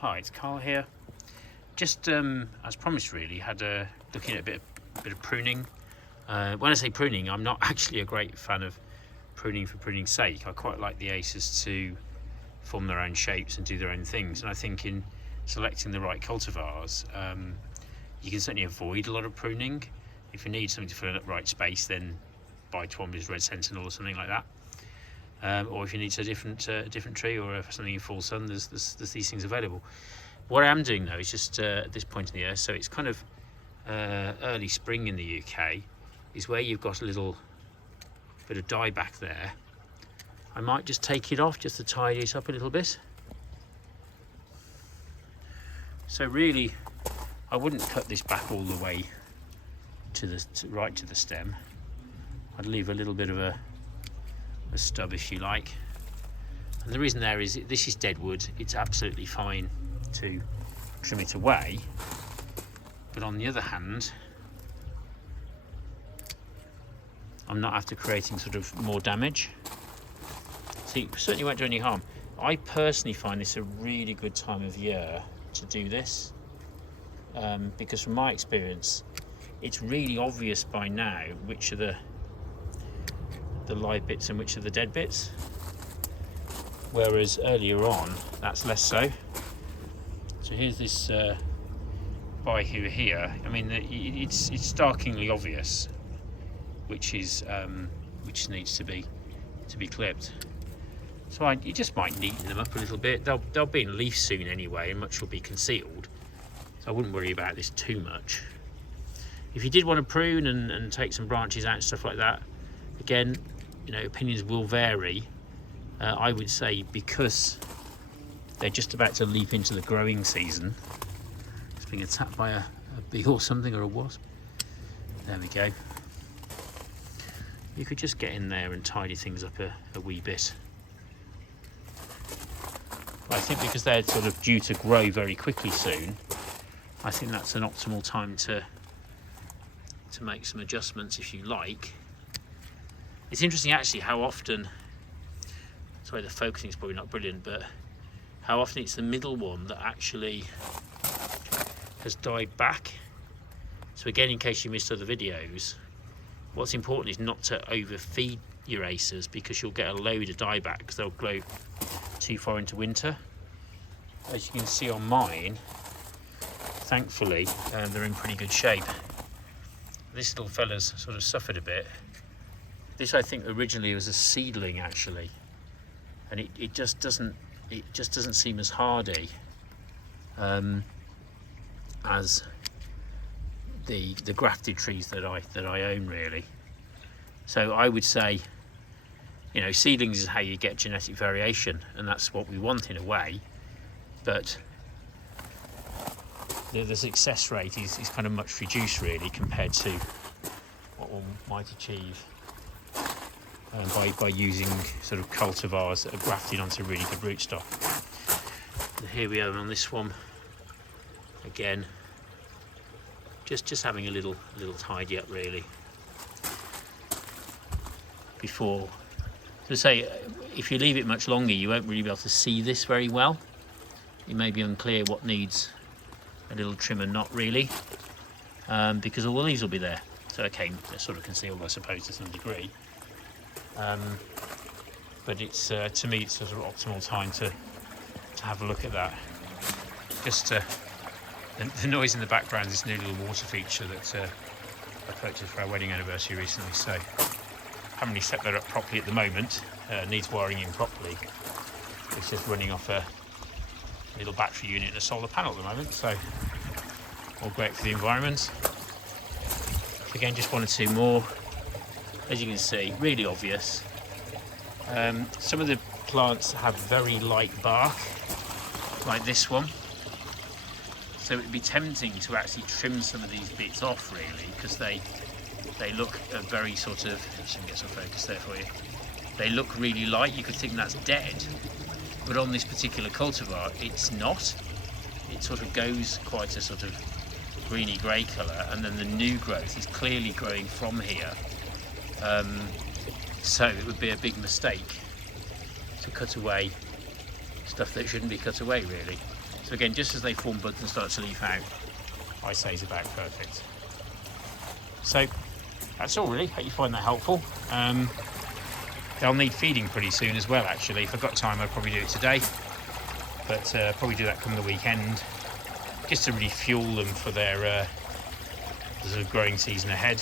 Hi, it's Carl here. Just as promised, really, looking at a bit of pruning. When I say pruning, I'm not actually a great fan of pruning for pruning's sake. I quite like the Acers to form their own shapes and do their own things. And I think in selecting the right cultivars, you can certainly avoid a lot of pruning. If you need something to fill in the right space, then buy Twombly's Red Sentinel or something like that. Or if you need a different tree, or something in full sun, there's these things available. What I am doing though is just at this point in the year, so it's kind of early spring in the UK, is where you've got a little bit of dieback there. I might just take it off just to tidy it up a little bit. So really, I wouldn't cut this back all the way right to the stem. I'd leave a little bit of a stub, if you like. And the reason there is this is dead wood. It's absolutely fine to trim it away, but on the other hand, I'm not after creating sort of more damage. So it certainly won't do any harm. I personally find this a really good time of year to do this, because from my experience, it's really obvious by now which are the live bits and which are the dead bits, whereas earlier on that's less so. So here's this by here. I mean, it's starkingly obvious which needs to be clipped. So you just might neaten them up a little bit. They'll be in leaf soon anyway, and much will be concealed, so I wouldn't worry about this too much. If you did want to prune and take some branches out and stuff like that, again, you know, opinions will vary. I would say, because they're just about to leap into the growing season. It's being attacked by a bee or something, or a wasp. There we go. You could just get in there and tidy things up a wee bit. But I think because they're sort of due to grow very quickly soon, I think that's an optimal time to make some adjustments, if you like. It's interesting actually how often, sorry, the focusing is probably not brilliant, but how often it's the middle one that actually has died back. So again, in case you missed other videos, what's important is not to overfeed your Acers, because you'll get a load of dieback because they'll grow too far into winter. As you can see on mine, thankfully, they're in pretty good shape. This little fella's sort of suffered a bit. This, I think, originally was a seedling actually, and it just doesn't seem as hardy as the grafted trees that I own, really. So I would say, you know, seedlings is how you get genetic variation, and that's what we want in a way, but the success rate is kind of much reduced really compared to what one might achieve by using sort of cultivars that are grafted onto really good rootstock. And here we are on this one again, just having a little tidy up really before. So say, if you leave it much longer, you won't really be able to see this very well. It may be unclear what needs a little trim and not really, because all the leaves will be there. So okay, they're sort of concealed, I suppose, to some degree. But it's to me, it's a sort of optimal time to have a look at that. Just the noise in the background is this new little water feature that I purchased for our wedding anniversary recently. So I haven't really set that up properly at the moment. Needs wiring in properly. It's just running off a little battery unit and a solar panel at the moment, so all great for the environment. Again, just one or two more. As you can see, really obvious. Some of the plants have very light bark, like this one. So it would be tempting to actually trim some of these bits off, really, because they look a very sort of, let's get some focus there for you. They look really light. You could think that's dead, but on this particular cultivar, it's not. It sort of goes quite a sort of greeny grey colour, and then the new growth is clearly growing from here. So it would be a big mistake to cut away stuff that shouldn't be cut away, really. So again, just as they form buds and start to leaf out, I say is about perfect. So that's all really. Hope you find that helpful. They'll need feeding pretty soon as well, actually. If I've got time, I'll probably do it today, but probably do that come the weekend, just to really fuel them for their sort of growing season ahead.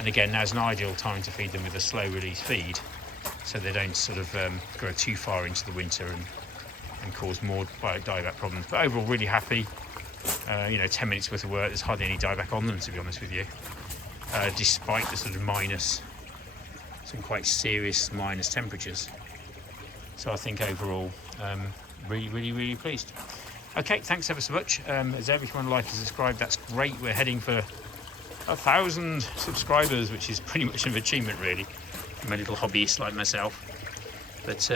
And again, now's an ideal time to feed them with a slow release feed, so they don't sort of grow too far into the winter and cause more dieback problems. But overall, really happy. 10 minutes worth of work. There's hardly any dieback on them, to be honest with you, despite the sort of some quite serious minus temperatures. So I think overall, really pleased. Okay, thanks ever so much. As ever, if you want to like and subscribe, that's great. We're heading for 1,000 subscribers, which is pretty much an achievement, really. I'm a little hobbyist like myself. But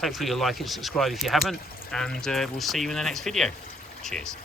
hopefully you'll like and subscribe if you haven't, and we'll see you in the next video. Cheers.